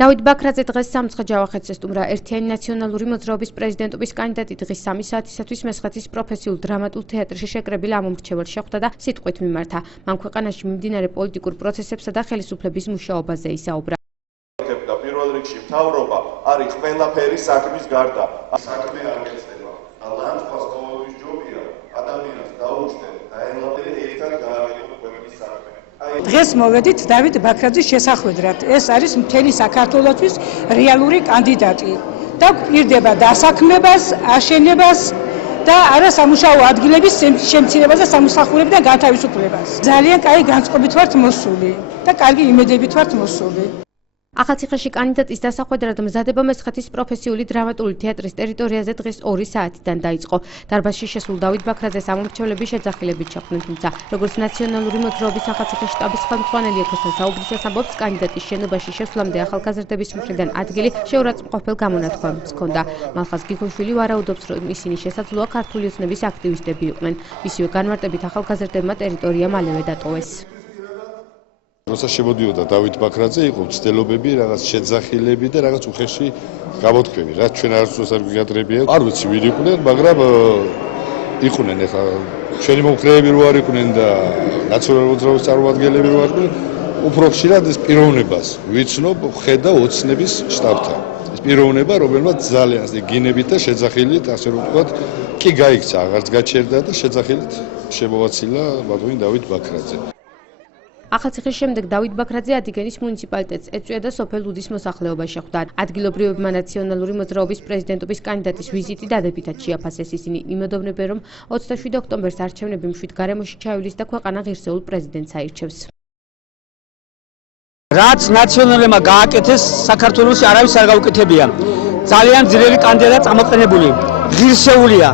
დავით ბაქრაძე დღეს სამცხე ჯავახეთს ესტუმრა ერთიანი ნაციონალური მოძრაობის პრეზიდენტობის კანდიდატი დღის 3 საათისათვის მესხეთის პროფესიულ დრამატულ თეატრში შეკრებილ ამომრჩეველ შეხვდა და სიტყვით მიმართა. მან ქვეყანაში მიმდინარე პოლიტიკურ პროცესებსა და ხელისუფლების მუშაობაზე ისაუბრა. პირველ რიგში მთავრობა არის ყველაფერი საქმის გარდა. საქმე არ გეცდება. ლანდშაფტს ყოველთვის ჯობია ადამიანს დაუჭდენ და ელაპარაკენ ერთად გააკეთონ ქვეყნის საქმე. დღეს მოვედით დავით ბაქრაძის შესახვედრად. ეს არის მთელი საქართველოსთვის რეალური კანდიდატი და გვპირდება დასაქმებას, აშენებას და არა სამუშაო ადგილების შემცირებას და სამსახურებიდან განთავისუფლებას. ძალიან კაი განწყობით ვართ მოსული და კარგი იმედებით ვართ მოსული. ახალციხეში კანდიდატის დასახვედრად მზადება მესხეთის პროფესიული დრამატული თეატრის ტერიტორიაზე დღეს 2 საათიდან დაიწყო. დარბაზში შესულ დავით ბაქრაძეს ამომრჩევლები შეძახილებით ჩახვდნენ, თუმცა როგორც ნაციონალური მოძრაობის ახალციხის შტაბის ხელმძღვანელი ექვსთან საუბრისას ამბობს, კანდიდატის შენობაში შესვლამდე ახალგაზრდების მხრიდან ადგილი შეურაცხმყოფელ გამონათქვამს ჰქონდა. მალხაზ გიგოშვილი ვარაუდობს, რომ ისინი შესაძლოა ქართული ოცნების აქტივისტები იყვნენ. მისივე განმარტებით ახალგაზრდებმა ტერიტორია მალევე დატოვეს. როცა შემოდიოდა დავით ბაქრაძე, იყო მცდელობები, რაღაც შეძახილები და რაღაც უხეში გამოთქვები, რაც ჩვენ არც არ გვიადრებია. არ ვიცი ვინ იყვნენ, მაგრამ იყვნენ ახლა ჩვენი მომხრეები რო არ იყვნენ და ნაციონალური მოძრაობის წარმომადგენლები რო არ იყვნენ, უფრო ხშირად ეს პიროვნებას ვიცნობ ხედა ოცნების შტაბთან. ეს პიროვნება, რომელმაც ძალიან გინებით და შეძახილით, ასე რომ ვთქვათ, კი გაიქცა, აღარც გაჩერდა და შეძახილით შემოვაცილა ბატონი დავით ბაქრაძე. ახალციხის შემდეგ დავით ბაქრაძე ადიგენის მუნიციპალიტეტს ეწვია და სოფელ ლუდის მოსახლეობა შეხვდა. ადგილობრივებმა ნაციონალური მოძრაობის პრეზიდენტობის კანდიდატის ვიზიტი დადებითად შეაფასეს. ისინი იმედოვნებენ, რომ 27 ოქტომბერს არჩევნები მშვიდ გარემოში ჩაივლის და ქვეყანა ღირსეულ პრეზიდენტს აირჩევს. რაც ნაციონალებმა გააკეთეს, საქართველოში არავის არ გაუკეთებია. ძალიან ძლიერი კანდიდატი წამოყენებული, ღირსეულია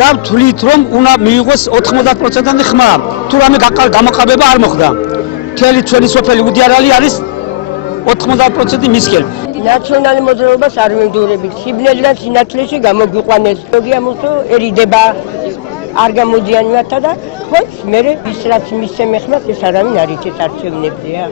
და თვლით რომ უნდა მიიღოს 90%-იანი ხმა. თუ რამე გამოყაბება არ მოხდა. მთელი ჩვენი სოფელი უდიარალი არის 90% მისკენ. ნაციონალური მოძრაობას არ ვიმდურებით. სიბნელიდან სინათლეში გამოგვიყვანეს. გიამოსოერიდება არ გამოდიანიათა და ხო მე ის რაც მისცემ ხმას ეს არავინ არ იცის არჩევნებზეა.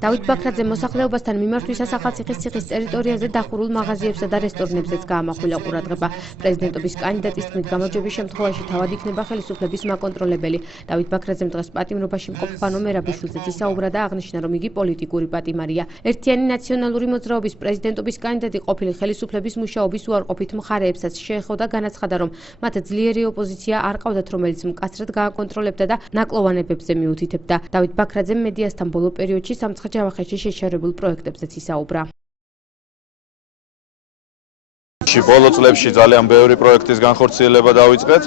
დავით ბაქრაძე მოსახლეობასთან მიმართვისას ახალციხის ციხის ტერიტორიაზე დახურულ მაღაზიებსა და რესტორნებზეც გაამახვილა ყურადღება. პრეზიდენტობის კანდიდატის თქმით, გამარჯვების შემთხვევაში თავად იქნება ხელისუფლების მაკონტროლებელი. დავით ბაქრაძემ დღეს პატიმრობაში მყოფ ბანო მერაბიშვილზეც ისაუბრა და აღნიშნა, რომ იგი პოლიტიკური პატიმარია. ერთიანი ნაციონალური მოძრაობის პრეზიდენტობის კანდიდატი ყოფილი ხელისუფლების მუშაობის უარყოფით მხარეებსაც შეეხო და განაცხადა, რომ მათ ძლიერი ოპოზიცია არ ყავდათ, რომელიც მკაცრად გააკონტროლებდა და ნაკლოვანებებზე მიუთითებდა. დავით ბაქრაძემ მედიასთან ბოლო პერიოდში სამცხე ჯავახეთში შეჩერებულ პროექტებზეც ისაუბრა. ბოლო წლებში ძალიან ბევრი პროექტის განხორციელება დაიწყეთ.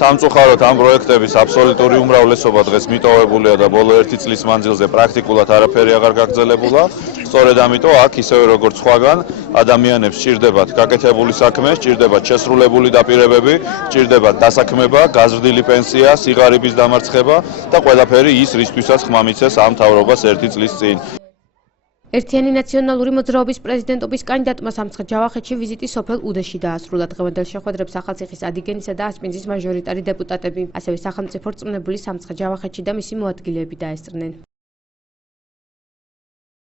სამწუხაროდ ამ პროექტების აბსოლუტური უმრავლესობა დღეს მიტოვებულია და ბოლო 1 წლის მანძილზე პრაქტიკულად არაფერი აღარ გაგრძელებულა. სწორედ ამიტომ აქ ისევე როგორც სხვაგან ადამიანებს სჭირდებათ გაკეთებული საქმე, სჭირდებათ შესრულებული დაპირებები, სჭირდებათ დასაქმება, გაზრდილი პენსია, სიღარიბის დამარცხება და ყველაფერი ის, რისთვისაც ხმა მიცეს ამ მთავრობას 1 წლის წინ. ერთიანი ნაციონალური მოძრაობის პრეზიდენტობის კანდიდატმა სამცხე ჯავახეთში ვიზიტი სოფელ უდეში დაასრულა. დღევანდელ შეხვედრებს ახალციხის ადიგენისა და ასპინძის მაჟორიტარი დეპუტატები, ასევე სახელმწიფო რწმუნებული სამცხე ჯავახეთში და მისი მოადგილეები დაესწრნენ.